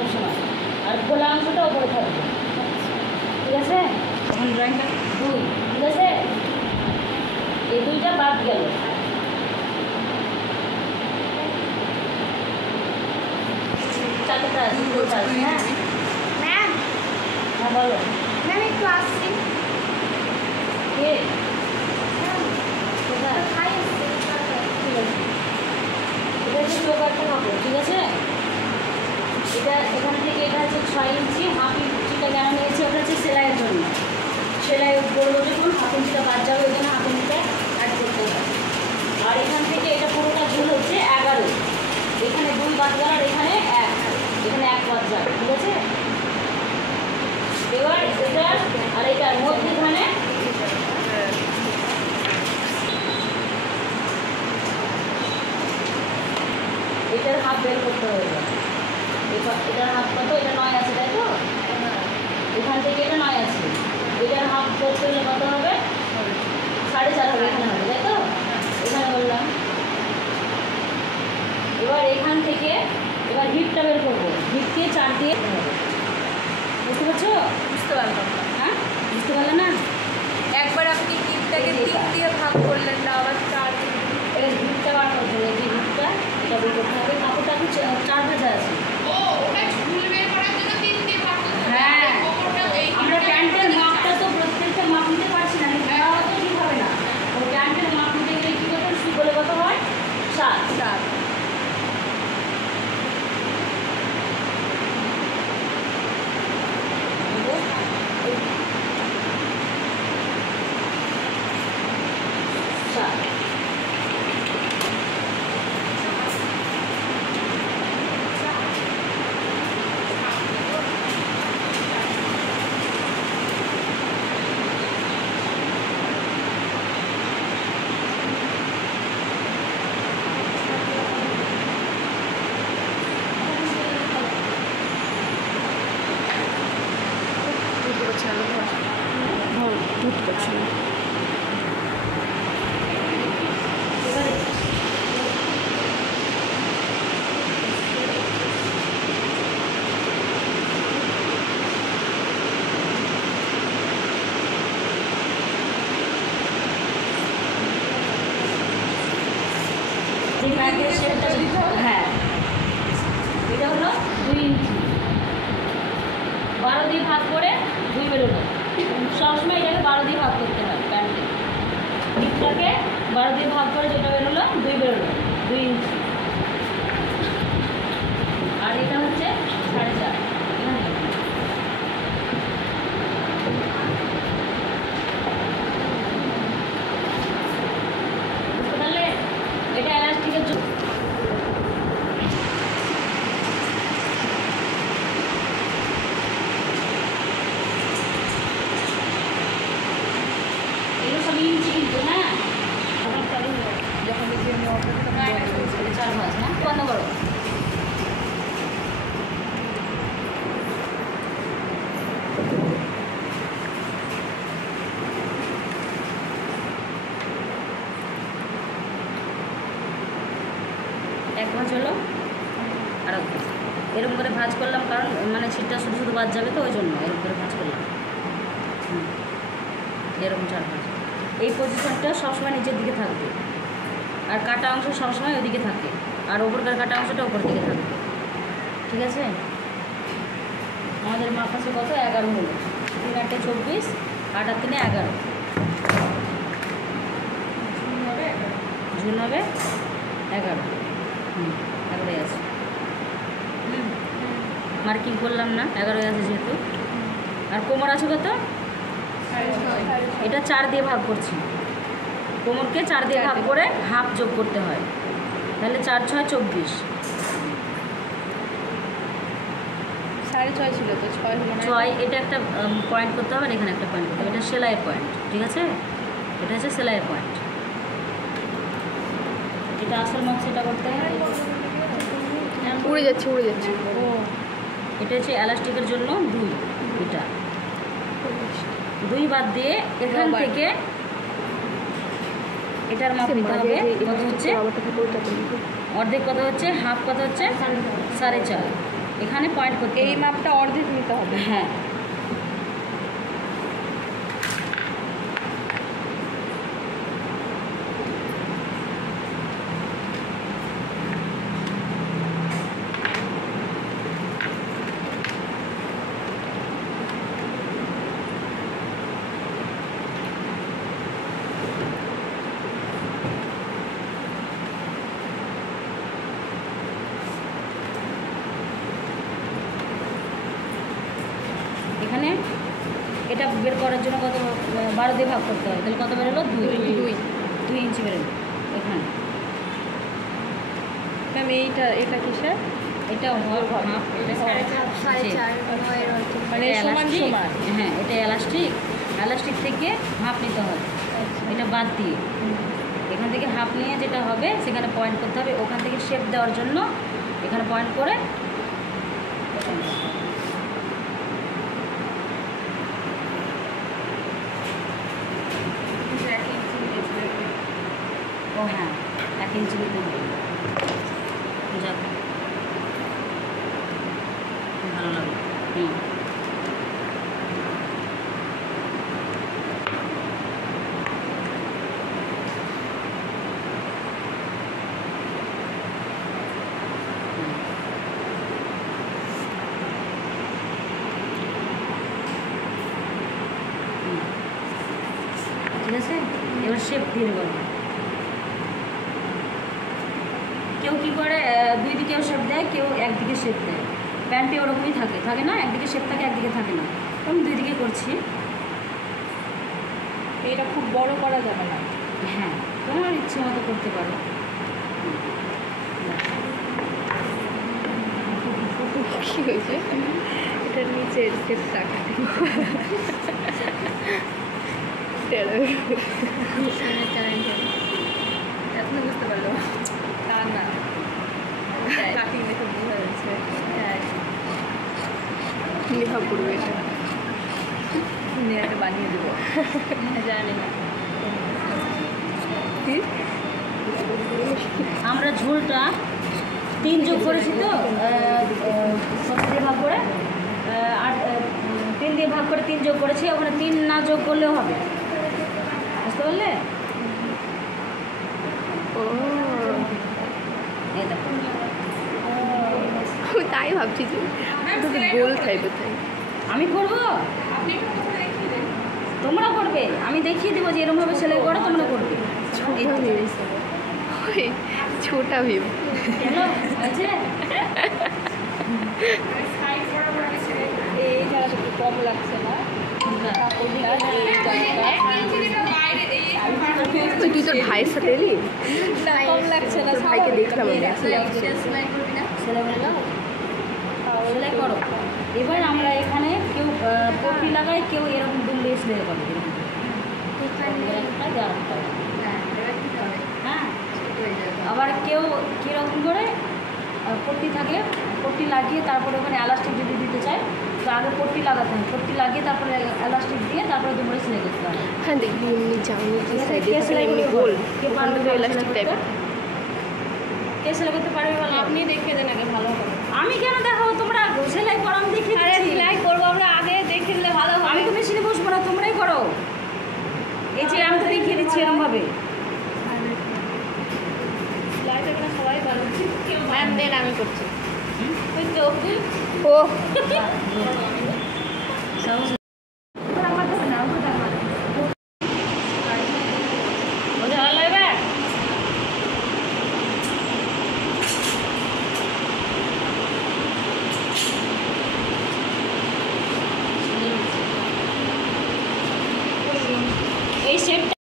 সবসময়, আর খোলা অংশটা ওপরে থাকবে, ঠিক আছে? তখন ড্রয়িংটা 2, ঠিক আছে? এই 2টা বাদ গেল। চারটা আছে, দুটো আছে, হ্যাঁ? ম্যাম হ্যাঁ বলো। ম্যাম একটু আসছি। কে? ম্যাম কোথায়? খাই আসছি। ঠিক আছে, এটা হচ্ছে চৌকাঠটা কাপড়, ঠিক আছে? এটা এখান থেকে এটা হচ্ছে 6 ইঞ্চি, হাফ ইঞ্চিটা কেন নিয়েছি, ওটা হচ্ছে সেলাইয়ের জন্য। সেলাই করবো যখন হাফ ইঞ্চিটা বাদ যাবে, ওই জন্য হাফ ইঞ্চিটা অ্যাড করতে হবে। আর এখান থেকে এটা পুরোটা ঝুল হচ্ছে 11, এখানে 2 বাদ গেল, আর এখানে 1, এখানে 1 বাদ যাবে, ঠিক আছে? এবার এটা আর এটার মধ্যেখানে এটার হাফ বের করতে হবে। এটার হাফ কত? এটা 9 আছে, তাই তো? এখান থেকে এটা 9 আছে, এটার হাফ করতে হলে কত হবে? 4.5 হবে, এখানে হবে, তাই তো? এখানে বললাম। এবার এখান থেকে এবার হিপটা বের করবো, হিপকে 4 দিয়ে বুঝতে পারছো? বুঝতে পারলাম না। হ্যাঁ, বুঝতে পারলে না? একবার আপনি গিফটটাকে 3 দিয়ে ভাগ করলেন না, আবার 4 দিয়ে। এটা হিপটা বার করতে হবে, যে হিপটা এটা বের করতে হবে। কাপড়টা এখন 4 ভাজা আছে। হ্যাঁ, আমরা প্যান্টের মাপটা তো প্রত্যেকটা মাপ নিতে পারছি না, দেওয়া হতো ঠিক হবে না। ওই প্যান্টের মাপ নিতে গেলে কী করতে শুরু করলে কত হয়? 7। হ্যাঁ, এটা হলো 2 ইঞ্চি, 12 দিয়ে ভাগ করে 2 বেরোলো। সবসময় এটাকে 12 দিয়ে ভাগ করতে হয়, প্যান্টে হিপটাকে 12 দিয়ে ভাগ করে যেটা বেরোলো 2 বেরোলো, 2 ইঞ্চি। আর এটা হচ্ছে 4.5, বুঝতে পারলে? এটা এলাস্টিকের জন্য। এগুলো সব ইঞ্চি কিন্তু, হ্যাঁ? যখন দেখি আমি অর্ডার করতে এটা 4 ভাঁজ, হ্যাঁ? বন্ধ করো। এক ভাঁজ হলো, আর এক ভাঁজ। এরকম করে ভাঁজ করলাম, কারণ মানে ছিটটা শুধু শুধু বাদ যাবে, তো ওই জন্য এরকম করে ভাঁজ করলাম। এরকম 4 ভাঁজ। এই পজিশনটা সবসময় নিচের দিকে থাকবে, আর কাটা অংশ সবসময় ওইদিকে থাকে, আর ওপরকার কাটা অংশটা ওপর দিকে থাকবে, ঠিক আছে? আমাদের মাপ আছে কত? 11 হলো। 3 8 24, 8 আর 3 11, ঝুল হবে 11। 11 আছে। মার্কিং করলাম না, 11 আছে যেহেতু। আর কোমর আছে কত? এটা 4 দিয়ে ভাগ করছি, কোমরকে 4 দিয়ে ভাগ করে হাফ যোগ করতে হয়, তাহলে 4 6 24। 6.5 ছিল তো 6 হলো না। 6, এটা একটা পয়েন্ট করতে হবে, আর এখানে একটা পয়েন্ট করতে হবে। এটা সেলাইয়ের পয়েন্ট, ঠিক আছে? এটা হচ্ছে সেলাইয়ের পয়েন্ট। এটা আসল মাপ সেটা করতে হয়। উড়ে যাচ্ছে ও, এটা হচ্ছে এলাস্টিকের জন্য 2, এটা 2 বাদ দিয়ে এখান থেকে এটার মাপ নিতে হবে। কত হচ্ছে? অর্ধেক কত হচ্ছে? হাফ কত হচ্ছে? 4.5। এখানে পয়েন্ট করতে এই হবে। মাপটা অর্ধেক নিতে হবে। হ্যাঁ এখানে এটা বের করার জন্য কত 12 দিয়ে ভাগ করতে হবে, তাহলে কত বেরোলো? 2 ইঞ্চি বেরোলো এখানে। ম্যাম এটা কিসের? এটা হাফ, এটা সাড়ে চার নয়ের মতো। মানে সমান সমান। হ্যাঁ এটা এলাস্টিক থেকে হাফ নিতে হবে, এটা বাদ দিয়ে এখান থেকে হাফ নিয়ে যেটা হবে সেখানে পয়েন্ট করতে হবে। ওখান থেকে শেপ দেওয়ার জন্য এখানে পয়েন্ট করে ও হ্যাঁ 1 ইঞ্চি নিতে হবে। যাক ভালো লাগলো। ঠিক আছে, এবার শেপ দিয়ে দেবো। কেউ কী করে দুই দিকেও শেপ দেয়, কেউ একদিকে শেপ দেয়। প্যান্টে ওরকমই থাকে না, একদিকে শেপ থাকে একদিকে থাকে না। আমি দুই দিকে করছি। এটা খুব বড় করা যাবে না। হ্যাঁ তোমার ইচ্ছে মতো করতে পারো। কি হয়েছে? এটার নিচে সেট টাকা এখন বুঝতে পারলো। তা না, কাটিং দেখে বোঝা যাচ্ছে। লেখা পড়বে এটা, একটা বানিয়ে দেবো। জানি না কি আমরা ঝোলটা 3 যোগ করেছি তো, 7 দিয়ে ভাগ করে 3 দিয়ে ভাগ করে 3 যোগ করেছি। ওখানে 3 না যোগ করলেও হবে, বুঝতে পারলে? ও এই দেখো আমি তাই ভাবছি যে গোল থাকবে। তাই আমি করবো, তোমরা করবে। আমি দেখিয়ে দেবো যে এরকমভাবে সেলাই করো, তোমরা করবে। ছোটা ভেব কেন আছে এই জায়গাটা একটু কম লাগছে না? তুই তোর ভাইয়ের সাথে এলি? কম লাগছে না, ভাইকে দেখলাম সেলাই করো। এবার আমরা এখানে কেউ পট্টি লাগাই, কেউ এরকম দুমড়ে সেলাই করে হ্যাঁ। আবার কেউ কীরকম করে পট্টি থাকে, পট্টি লাগিয়ে তারপরে ওখানে এলাস্টিক যদি দিতে চায় তো আগে পট্টি লাগাতে হয়, পট্টি লাগিয়ে তারপরে এলাস্টিক দিয়ে তারপরে দুমড়ে সেলাই করতে হয়। হ্যাঁ দেখবি এমনি চাউনি কে সেলাই এমনি করতে গোল কে পারবে এলাস্টিক টাইপের। কে সেলাই করতে পারবে বলো? আপনি দেখিয়ে দেন আগে, ভালো হবে। আমি কেন দেখাবো? তোমরা সেলাই করো, আমি দেখিয়ে দিচ্ছি। সেলাই করবো আমরা, আগে দেখে দিলে ভালো হবে। আমি তো মেশিনে বসবো না, তোমরাই করো। এই যে আমি তো দেখিয়ে দিচ্ছি এরকমভাবে। সেলাইটা কিনা সবাই ভালো। ম্যাম দেন, আমি করছি। ওই তো ও সব